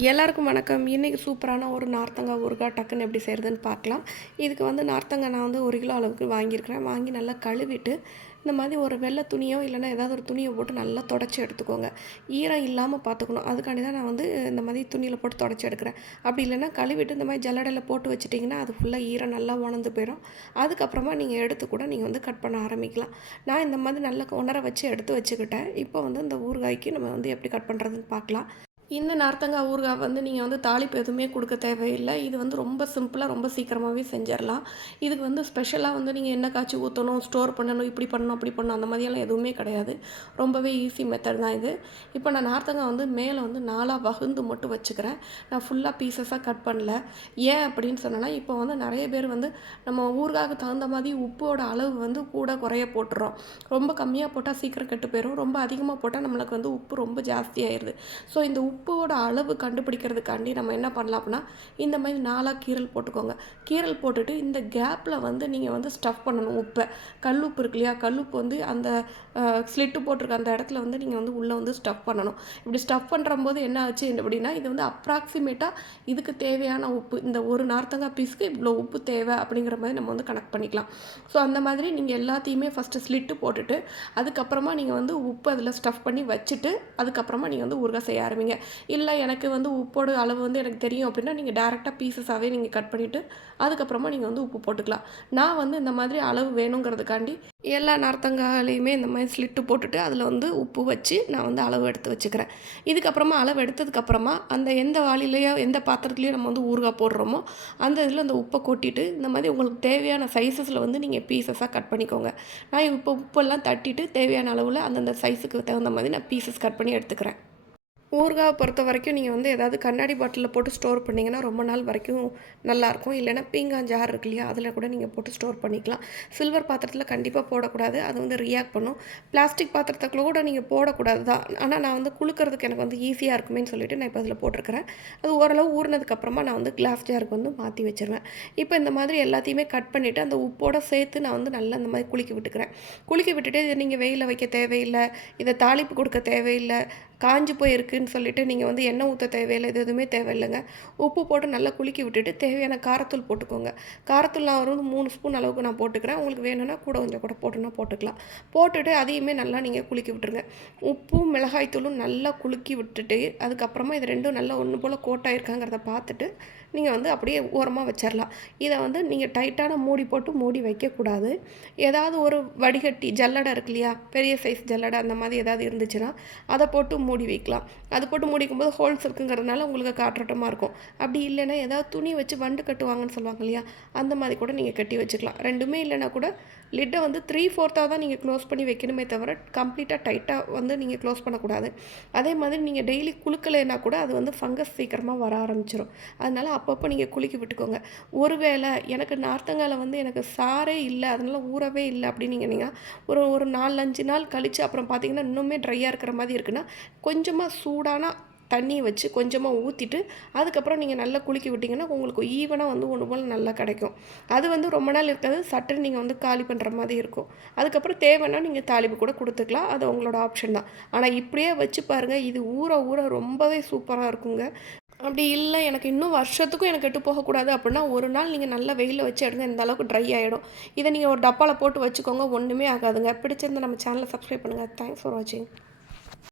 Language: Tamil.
எல்லாருக்கும் வணக்கம். இன்றைக்கி சூப்பரான ஒரு நார்த்தங்காய் ஊறுகாய் டக்குன்னு எப்படி செய்கிறதுன்னு பார்க்கலாம். இதுக்கு வந்து நார்த்தங்காய் நான் வந்து ஒரு கிலோ அளவுக்கு வாங்கியிருக்கிறேன். வாங்கி நல்லா கழுவிட்டு இந்த மாதிரி ஒரு வெள்ளை துணியோ இல்லைன்னா ஏதாவது ஒரு துணியை போட்டு நல்லா தொடச்சி எடுத்துக்கோங்க. ஈரம் இல்லாமல் பார்த்துக்கணும். அதுக்காண்டி தான் நான் வந்து இந்த மாதிரி துணியில் போட்டு தொடச்சி எடுக்கிறேன். அப்படி இல்லைன்னா கழுவிட்டு இந்த மாதிரி ஜல்லடையில் போட்டு வச்சிட்டிங்கன்னா அது ஃபுல்லாக ஈரம் நல்லா உணர்ந்து போயிடும். அதுக்கப்புறமா நீங்கள் எடுத்து கூட நீங்கள் வந்து கட் பண்ண ஆரம்பிக்கலாம். நான் இந்த மாதிரி நல்லா உணர வச்சு எடுத்து வச்சுக்கிட்டேன். இப்போ வந்து இந்த ஊறுகாய்க்கு நம்ம வந்து எப்படி கட் பண்ணுறதுன்னு பார்க்கலாம். இந்த நார்த்தங்காய் ஊறுகாய் வந்து நீங்கள் வந்து தாளிப்பு எதுவுமே கொடுக்க தேவையில்லை. இது வந்து ரொம்ப சிம்பிளாக ரொம்ப சீக்கிரமாகவே செஞ்சிடலாம். இதுக்கு வந்து ஸ்பெஷலாக வந்து நீங்கள் என்ன காய்ச்சி ஊற்றணும் ஸ்டோர் பண்ணணும் இப்படி பண்ணணும் அப்படி பண்ணணும் அந்த மாதிரியெல்லாம் எதுவுமே கிடையாது. ரொம்பவே ஈஸி மெத்தட் தான் இது. இப்போ நான் நார்த்தங்காய் வந்து மேலே வந்து நாலாக வகுந்து மட்டும் வச்சுக்கிறேன். நான் ஃபுல்லாக பீசஸாக கட் பண்ணல. ஏன் அப்படின்னு சொன்னேன்னா இப்போ வந்து நிறைய பேர் வந்து நம்ம ஊறுகாய்க்கு தகுந்த மாதிரி உப்போட அளவு வந்து கூட குறைய போட்டுறோம். ரொம்ப கம்மியாக போட்டால் சீக்கிரம் கெட்டு போயிடும் ரொம்ப அதிகமாக போட்டால் நம்மளுக்கு வந்து உப்பு ரொம்ப ஜாஸ்தியாயிருது ஸோ இந்த உப்பு உப்போட அளவு கண்டுபிடிக்கிறதுக்காண்டி நம்ம என்ன பண்ணலாம் அப்படின்னா இந்த மாதிரி நாலாக கீரல் போட்டுக்கோங்க. கீரல் போட்டுட்டு இந்த கேப்பில் வந்து நீங்கள் வந்து ஸ்டஃப் பண்ணணும் உப்பை. கல்லுப்பு இருக்கு இல்லையா? கல்லுப்பு வந்து அந்த ஸ்லிட்டு போட்டிருக்க அந்த இடத்துல வந்து நீங்கள் வந்து உள்ளே வந்து ஸ்டஃப் பண்ணணும். இப்படி ஸ்டஃப் பண்ணுற போது என்ன ஆச்சு அப்படின்னா இது வந்து அப்ராக்சிமேட்டாக இதுக்கு தேவையான உப்பு. இந்த ஒரு நார்த்தங்காய் பீஸ்க்கு இவ்வளோ உப்பு தேவை அப்படிங்கிற மாதிரி நம்ம வந்து கனெக்ட் பண்ணிக்கலாம். ஸோ அந்த மாதிரி நீங்கள் எல்லாத்தையுமே ஃபஸ்ட்டு ஸ்லிட்டு போட்டுட்டு அதுக்கப்புறமா நீங்கள் வந்து உப்பு அதில் ஸ்டஃப் பண்ணி வச்சுட்டு அதுக்கப்புறமா நீங்கள் வந்து ஊறுகாய் செய்ய ஆரம்பிங்க. இல்லை எனக்கு வந்து உப்போட அளவு வந்து எனக்கு தெரியும் அப்படின்னா நீங்கள் டேரெக்டாக பீசஸாகவே நீங்கள் கட் பண்ணிவிட்டு அதுக்கப்புறமா நீங்கள் வந்து உப்பு போட்டுக்கலாம். நான் வந்து இந்த மாதிரி அளவு வேணுங்கிறதுக்காண்டி எல்லா நார்த்தங்காலையுமே இந்த மாதிரி ஸ்லிட்டு போட்டுட்டு அதில் வந்து உப்பு வச்சு நான் வந்து அளவு எடுத்து வச்சுக்கிறேன். இதுக்கப்புறமா அளவு எடுத்ததுக்கப்புறமா அந்த எந்த வாளிலையோ எந்த பாத்திரத்துலையோ நம்ம வந்து ஊறுகாய் போடுறோமோ அந்த இதில் அந்த உப்பை கொட்டிட்டு இந்த மாதிரி உங்களுக்கு தேவையான சைஸஸில் வந்து நீங்கள் பீசஸாக கட் பண்ணிக்கோங்க. நான் இப்போ உப்பெல்லாம் தட்டிட்டு தேவையான அளவில் அந்தந்த சைஸுக்கு தகுந்த மாதிரி நான் பீசஸ் கட் பண்ணி எடுத்துக்கிறேன். ஊறுகாவை பொறுத்த வரைக்கும் நீங்கள் வந்து ஏதாவது கண்ணாடி பாட்டிலில் போட்டு ஸ்டோர் பண்ணிங்கன்னா ரொம்ப நாள் வரைக்கும் நல்லாயிருக்கும். இல்லைன்னா பீங்கான் ஜார் இருக்கு இல்லையா அதில் கூட நீங்கள் போட்டு ஸ்டோர் பண்ணிக்கலாம். சில்வர் பாத்திரத்தில் கண்டிப்பாக போடக்கூடாது. அது வந்து ரியாக்ட் பண்ணும். பிளாஸ்டிக் பாத்திரத்துக்குள்ள கூட நீங்கள் போடக்கூடாது தான். ஆனால் நான் வந்து குளுக்கிறதுக்கு எனக்கு வந்து ஈஸியாக இருக்குமேனு சொல்லிட்டு நான் இப்போ அதில் போட்டிருக்கிறேன். அது ஓரளவு ஊறினதுக்கப்புறமா நான் வந்து கிளாஸ் ஜாருக்கு வந்து மாற்றி வச்சுருவேன். இப்போ இந்த மாதிரி எல்லாத்தையுமே கட் பண்ணிவிட்டு அந்த உப்போட சேர்த்து நான் வந்து நல்லா அந்த மாதிரி குளிக்க விட்டுக்கிறேன். குளிக்க விட்டுட்டு இதை நீங்கள் வெயிலில் வைக்க தேவையில்லை இதை தாளிப்பு கொடுக்க தேவையில்லை காஞ்சி அப்படின்னு சொல்லிட்டு நீங்கள் வந்து எண்ணெய் ஊற்ற தேவையில்லை இது எதுவுமே தேவையில்லைங்க. உப்பு போட்டு நல்லா குலுக்கி விட்டுட்டு தேவையான காரத்தூள் போட்டுக்கோங்க. காரத்தூள் நான் வந்து மூணு ஸ்பூன் அளவுக்கு நான் போட்டுக்கிறேன். உங்களுக்கு வேணும்னா கூட கொஞ்சம் கூட போட்டுனா போட்டுக்கலாம். போட்டுட்டு அதையுமே நல்லா நீங்கள் குலுக்கி விட்டுருங்க. உப்பும் மிளகாய்த்தூளும் நல்லா குலுக்கி விட்டுட்டு அதுக்கப்புறமா இது ரெண்டும் நல்லா ஒன்று போல் கோட்டாயிருக்காங்கிறத பார்த்துட்டு நீங்கள் வந்து அப்படியே ஓரமாக வச்சிடலாம் இதை வந்து நீங்கள் டைட்டான மூடி போட்டு மூடி வைக்கக்கூடாது. ஏதாவது ஒரு வடிகட்டி ஜல்லடை இருக்கு இல்லையா? பெரிய சைஸ் ஜல்லடை அந்த மாதிரி ஏதாவது இருந்துச்சுன்னா அதை போட்டு மூடி வைக்கலாம். அது போட்டு முடிக்கும் போது ஹோல்ஸ் இருக்குங்கிறதுனால உங்களுக்கு காற்றோட்டமாக இருக்கும். அப்படி இல்லைன்னா ஏதாவது துணி வச்சு வண்டு கட்டுவாங்கன்னு சொல்லுவாங்க இல்லையா? அந்த மாதிரி கூட நீங்கள் கட்டி வச்சுக்கலாம். ரெண்டுமே இல்லைன்னா கூட லிட்டை வந்து த்ரீ ஃபோர்த்தாக தான் நீங்கள் க்ளோஸ் பண்ணி வைக்கணுமே தவிர கம்ப்ளீட்டாக டைட்டாக வந்து நீங்கள் க்ளோஸ் பண்ணக்கூடாது. அதே மாதிரி நீங்கள் டெய்லி குளுக்கலைன்னா கூட அது வந்து ஃபங்கஸ் சீக்கிரமாக வர ஆரம்பிச்சிடும் அதனால் அப்பப்போ நீங்கள் குளிக்க விட்டுக்கோங்க. ஒருவேளை எனக்கு நார்த்தங்கால வந்து எனக்கு சாரே இல்லை அதனால் ஊறவே இல்லை அப்படின்னு நீங்கள் ஒரு ஒரு நாலு அஞ்சு நாள் கழித்து அப்புறம் பார்த்தீங்கன்னா இன்னுமே ட்ரையாக இருக்கிற மாதிரி இருக்குன்னா கொஞ்சமாக சூடு சூடான தண்ணியை வச்சு கொஞ்சமாக ஊற்றிட்டு அதுக்கப்புறம் நீங்கள் நல்லா குளிக்க விட்டிங்கன்னா உங்களுக்கு ஈவனாக வந்து ஒன்று போல் நல்லா கிடைக்கும். அது வந்து ரொம்ப நாள் இருக்காது. சட்டுன்னு நீங்கள் வந்து காலி பண்ணுற மாதிரி இருக்கும். அதுக்கப்புறம் தேவைன்னா நீங்கள் தாளிப்பு கூட கொடுத்துக்கலாம். அது உங்களோட ஆப்ஷன் தான். ஆனால் இப்படியே வச்சு பாருங்கள் இது ஊற ஊற ரொம்பவே சூப்பராக இருக்குங்க. அப்படி இல்லை எனக்கு இன்னும் வருஷத்துக்கும் எனக்கு கெட்டு போகக்கூடாது அப்படின்னா ஒரு நாள் நீங்கள் நல்லா வெயிலில் வச்சு எடுங்க. இந்த அளவுக்கு ட்ரை ஆகிடும் இதை நீங்கள் ஒரு டப்பாவில் போட்டு வச்சுக்கோங்க ஒன்றுமே ஆகாதுங்க. பிடிச்சிருந்த நம்ம சேனலை சப்ஸ்கிரைப் பண்ணுங்கள் தேங்க்ஸ் ஃபார் வாட்சிங்